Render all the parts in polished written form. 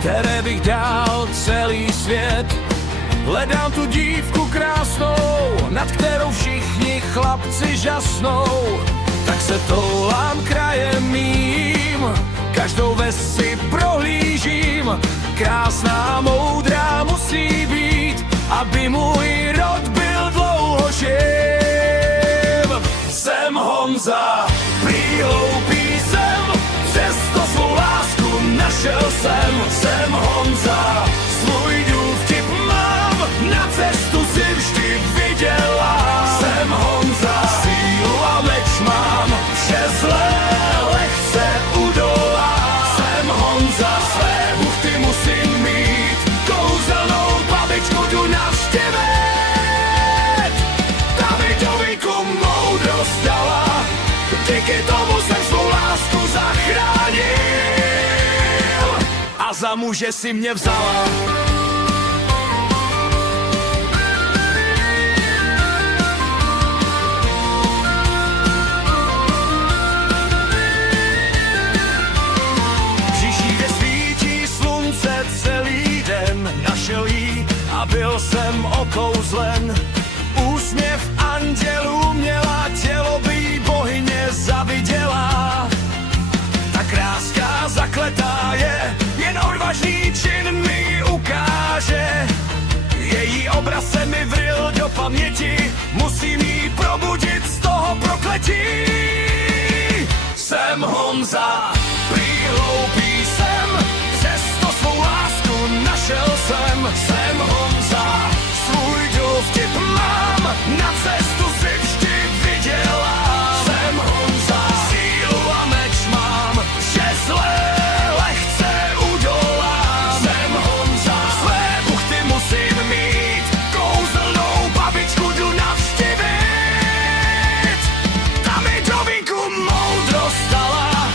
které bych dal celý svět. Hledám tu dívku krásnou, nad kterou všichni chlapci žasnou. Tak se toulám krajem mým, každou ves si prohlížím. Krásná, moudrá musí být, aby můj rod byl dlouho živ. Jsem Honza, prý hloupý jsem, přesto svou lásku našel jsem. Jsem Honza, svůj důvtip mám, na cestu si vždy vydělám. Jsem Honza, sílu a meč mám, vše zlé lehce udolám. Jsem Honza, své buchty musím mít, kouzelnou babičku tu navštěvit. Ta mi do víku moudrost dala, díky tomu jsem svou lásku zachránil a za muže si mě vzala. A byl jsem okouzlen. Úsměv andělů měla, tělo by jí bohyně zaviděla. Ta kráska zakletá je, jen odvažný čin mi ukáže. Její obraz se mi vryl do paměti, musím jí probudit z toho prokletí. Jsem Honza, prý hloupý jsem, přesto svou lásku našel jsem. Jsem Honza, svůj důvtip mám, na cestu si vždy vydělám. Jsem Honza, sílu a meč mám, vše zlé lehce udolám. Jsem Honza, své buchty musím mít, kouzelnou babičku jdu navštívit. Ta mi do víku moudrost dala,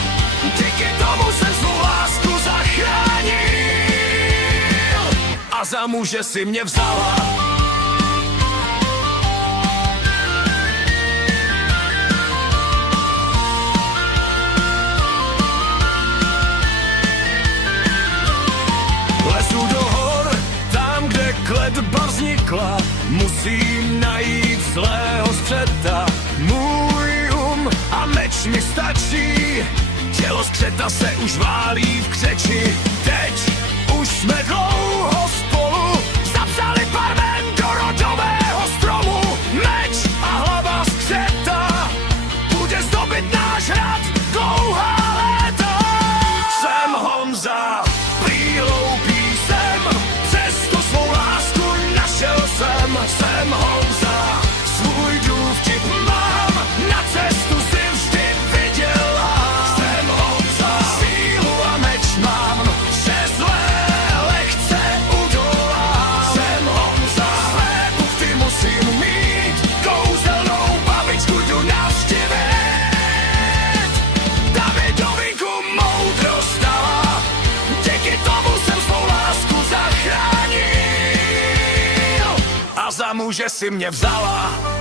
díky tomu jsem svou lásku zachránil a za muže si mě vzala. Lezu do hor, tam, kde kletba vznikla, musím najít zlého střeta. Můj a meč mi stačí, tělo skřeta se už válí v křeči. Teď už jsme dlouho spolu, zapsali pár jmen do rodového stromu. Meč a hlava skřeta bude zdobit náš hrad dlouhá léta. Jsem Honza, prý hloupý jsem, přesto svou lásku našel jsem. Jsem Honza, svůj důvtip mám, na cestu si vždy vydělám. Jsem Honza, sílu a meč mám, vše zlé lehce udolám. Jsem Honza, své buchty musím mít, kouzelnou babičku jdu navštívit. Ta mi do víku moudrost dala, díky tomu jsem svou lásku zachránil a za muže si mě vzala.